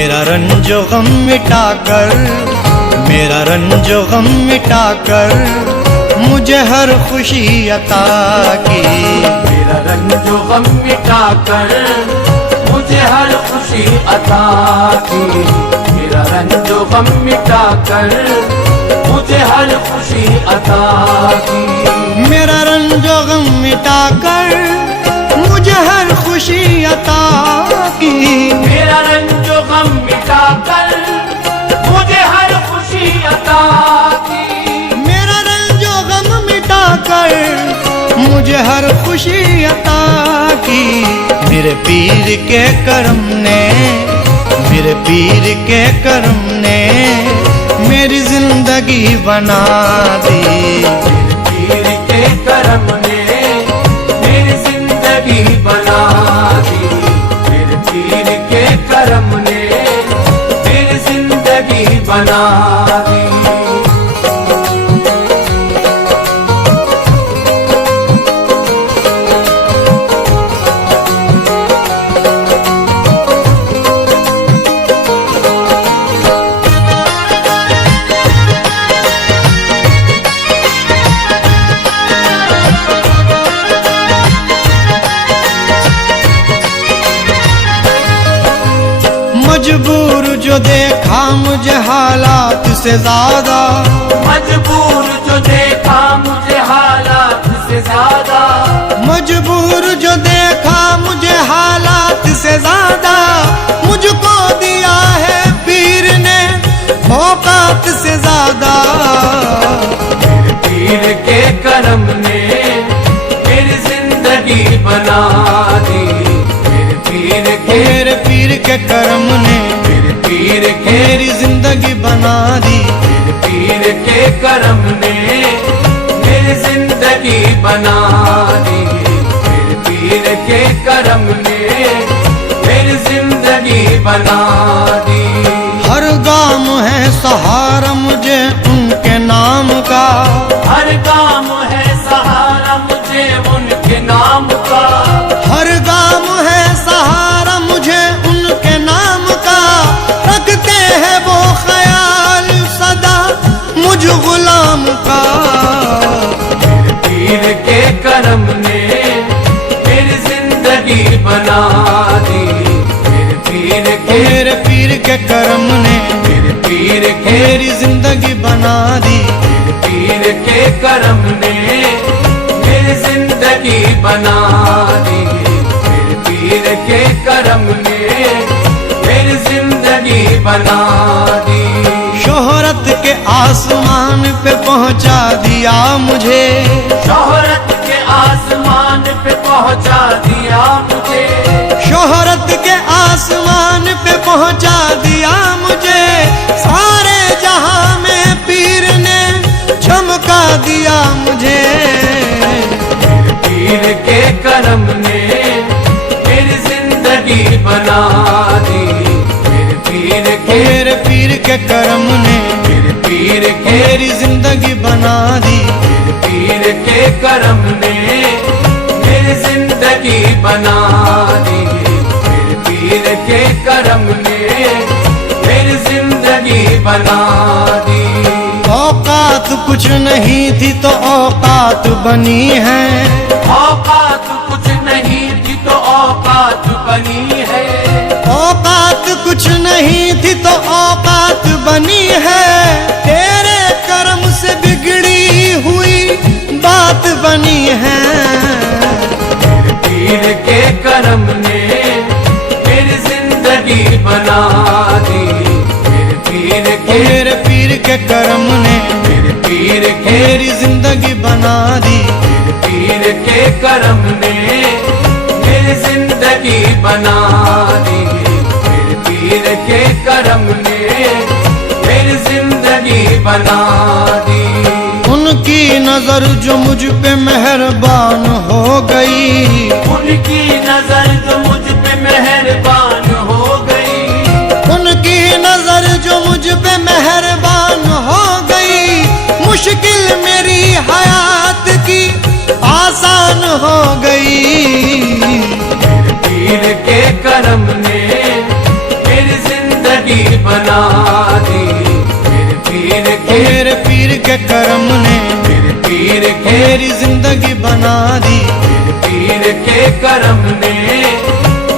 मेरा रंजो गम मिटाकर, मेरा रंजो गम मिटाकर मुझे हर खुशी अता की। मेरा रंजो गम मिटाकर मुझे हर खुशी अता की। मेरा रंजो गम मिटाकर मुझे हर खुशी अता की। मेरा रंजो गम मिटाकर मुझे हर खुशी अता की। मेरा रंजो गम मिटाकर मुझे हर खुशी अता की। मेरा रंजो गम मिटाकर मुझे हर खुशी अता की। मेरे पीर के करम ने, मेरे पीर के करम ने मेरी जिंदगी बना दी। मेरे पीर के करम ने मेरी जिंदगी बना दी। मेरे पीर के करम ने मेरी जिंदगी बना दी। मजबूर जो देखा मुझे हालात से ज्यादा, मजबूर जो देखा मुझे हालात से ज्यादा। मजबूर जो देखा मुझे हालात से ज्यादा, मुझको दिया है पीर ने औकात से ज्यादा। मेरे पीर के करम ने मेरी जिंदगी बना दी। मेरे पीर के, मेरे पीर के करम ने मेरे पीर के, मेरी जिंदगी बना दी। मेरे पीर के करम ने मेरी जिंदगी बना दी। मेरे पीर के करम ने मेरी जिंदगी बना दी। हर गाम है सहारा मुझे उनके नाम का, हर काम है सहारा मुझे उनके नाम का। हर गाम है सहारा मुझे उनके नाम का। रखते हैं वो ख्याल सदा मुझ गुलाम का। मेरे पीर के करम ने मेरी जिंदगी बना दी। मेरे पीर के, मेरे पीर के करम ने मेरे पीर के, मेरी जिंदगी बना दी। मेरे पीर के करम ने मेरी जिंदगी बना दी। मेरे पीर के करम ने मेरी जिंदगी बना दी। शोहरत के आसमान पे पहुंचा दिया मुझे, शोहरत के आसमान पे पहुंचा दिया मुझे। शोहरत के आसमान पे पहुंचा दिया मुझे। सारे जहां में पीर ने चमका दिया मुझे। मेरे पीर के करम ने मेरी जिंदगी बना दी। मेरे पीर के, मेरे पीर के करम ने मेरे पीर के, मेरी जिंदगी बना दी। मेरे पीर के करम ने मेरी जिंदगी बना दी। मेरे पीर के करम ने मेरी जिंदगी बना दी। औकात कुछ नहीं थी तो औकात बनी है। औकात कुछ नहीं थी तो औकात बनी है। औकात कुछ नहीं थी तो औकात बनी है। तेरे करम से बिगड़ी हुई बात बनी है। मेरे पीर के करम ने मेरी जिंदगी बना दी। मेरे पीर के, मेरे पीर के करम ने मेरे पीर के, मेरी जिंदगी बना दी। मेरे पीर के करम ने मेरी जिंदगी बना दी। मेरे पीर के करम ने मेरी जिंदगी बना दी। उनकी नजर जो मुझ पे मेहरबान हो गई, उनकी नजर जो मुझ पे मेहरबान हो गई। उनकी नजर जो मुझ पे मेहरबान हो गई। मुश्किल मेरी हयात की आसान हो गई। मेरे पीर के करम ने मेरी जिंदगी जिंदगी बना दी मेरे पीर के करम ने मेरे पीर के मेरी जिंदगी बना दी। मेरे पीर के करम ने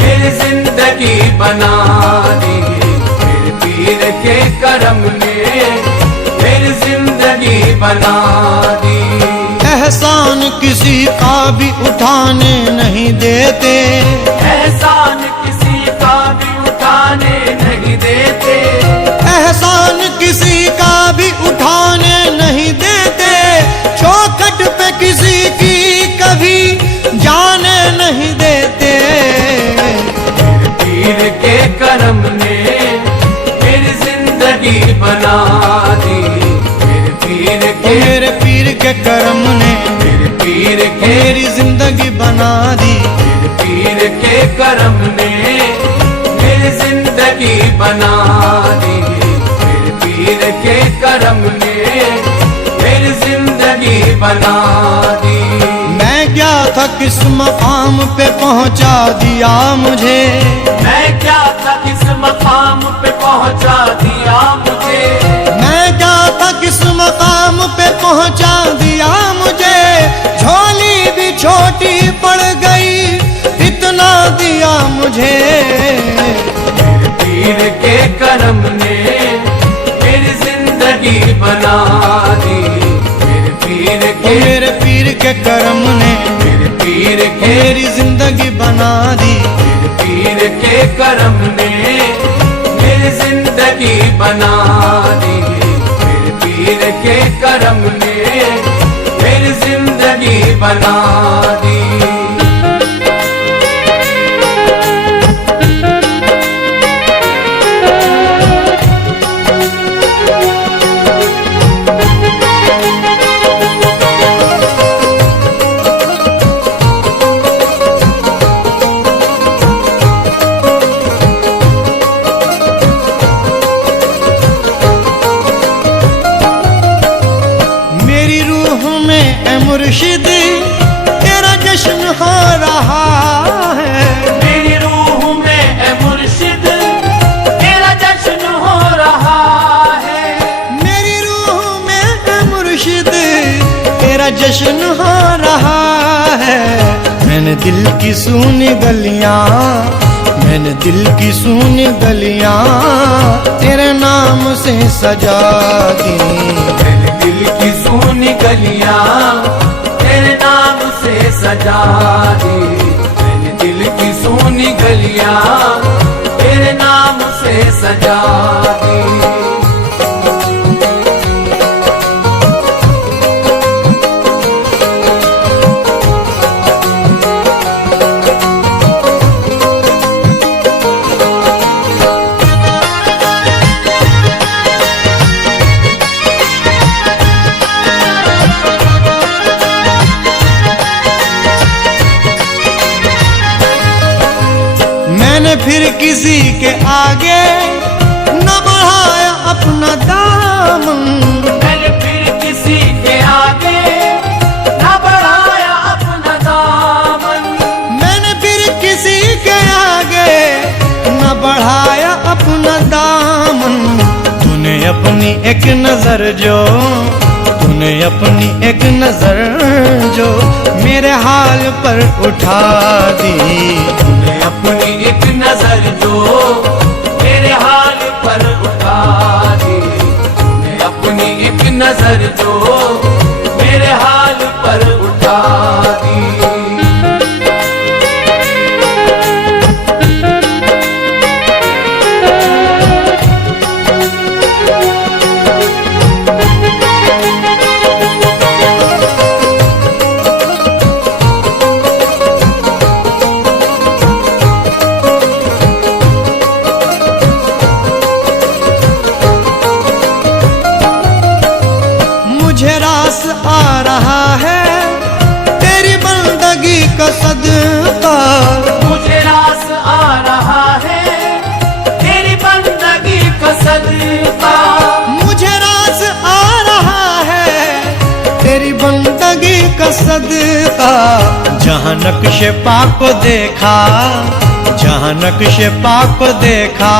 मेरी जिंदगी बना दी मेरे पीर के करम ने मेरी जिंदगी बना दी। एहसान किसी का भी उठाने नहीं देते, एहसान किसी का भी उठाने नहीं देते, एहसान किसी का भी उठाने नहीं देते, चौखट पे किसी की कभी जाने नहीं देते। मेरे पीर के करम ने मेरी जिंदगी बना दी मेरे पीर के करम ने मेरे पीर के मेरी जिंदगी बना दी। मेरे पीर के करम ने मेरी जिंदगी बना दी मेरे पीर के करम ने मेरी जिंदगी बना दी। मैं क्या था किस मकाम पे पहुंचा दिया मुझे, मैं क्या था किस मकाम पे पहुंचा दिया मुझे, मैं क्या था किस मकाम पे पहुंचा दिया मुझे। झोली भी छोटी पड़ गई इतना दिया मुझे। मेरे पीर के करम ने मेरी जिंदगी बना दी मेरे पीर के करम ने मेरे पीर के मेरी जिंदगी बना दी। मेरे पीर के करम ने मेरी जिंदगी बना दी मेरे पीर के करम ने मेरी जिंदगी बना दी। मुर्शिद तेरा जश्न हो रहा है, मेरी रूह में ए मुर्शिद तेरा जश्न हो रहा है, मेरी रूह में ए मुर्शिद तेरा जश्न हो रहा है। मैंने दिल की सूनी गलियां, मैंने दिल की सूनी गलियां तेरे नाम से सजा दी। मैंने दिल की सूनी गलियां तेरे नाम से सजा दी मैंने दिल की सूनी गलियां तेरे नाम से सजा दी। मैंने फिर किसी के आगे न बढ़ाया अपना दामन, मैंने फिर किसी के आगे न बढ़ाया अपना दामन, मैंने फिर किसी के आगे न बढ़ाया अपना दामन। तूने अपनी एक नजर जो, तूने अपनी एक नजर जो मेरे हाल पर उठा दी। तूने अपनी एक नजर जो मेरे हाल पर उठा दी तूने अपनी एक नजर जो मेरे हाल पर उठा दी। मुझे रास आ रहा है तेरी बंदगी का सदका, मुझे रास आ रहा है तेरी बंदगी का सदका, मुझे रास आ रहा है तेरी बंदगी का सदका। जहाँ नक्शे पाक को देखा, जहाँ नक्शे पाक को देखा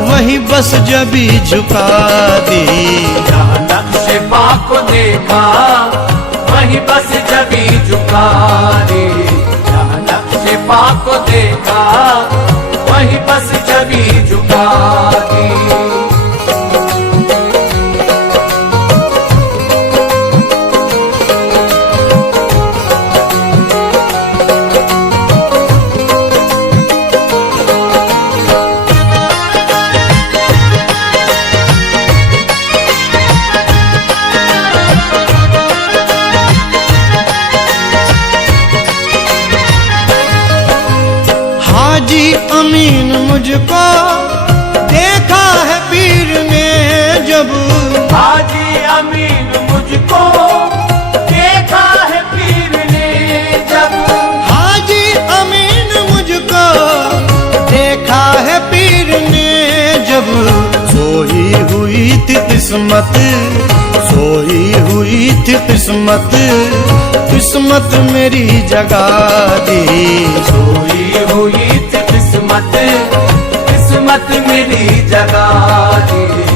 वही बस जबी झुका दी। जहाँ नक्शे पा को देखा वही बस जबी झुका दी। जहाँ नक्शे पा को देखा वही बस जबी झुका दी। हाजी अमीन मुझको देखा है पीर ने जब। हाजी अमीन मुझको देखा है पीर ने जब। हाजी अमीन मुझको देखा है पीर ने जब। सोई हुई थी किस्मत, सोई हुई थी किस्मत, किस्मत मेरी जगा दी। सोई हुई थी किस्मत, किस्मत मेरी जगा दी।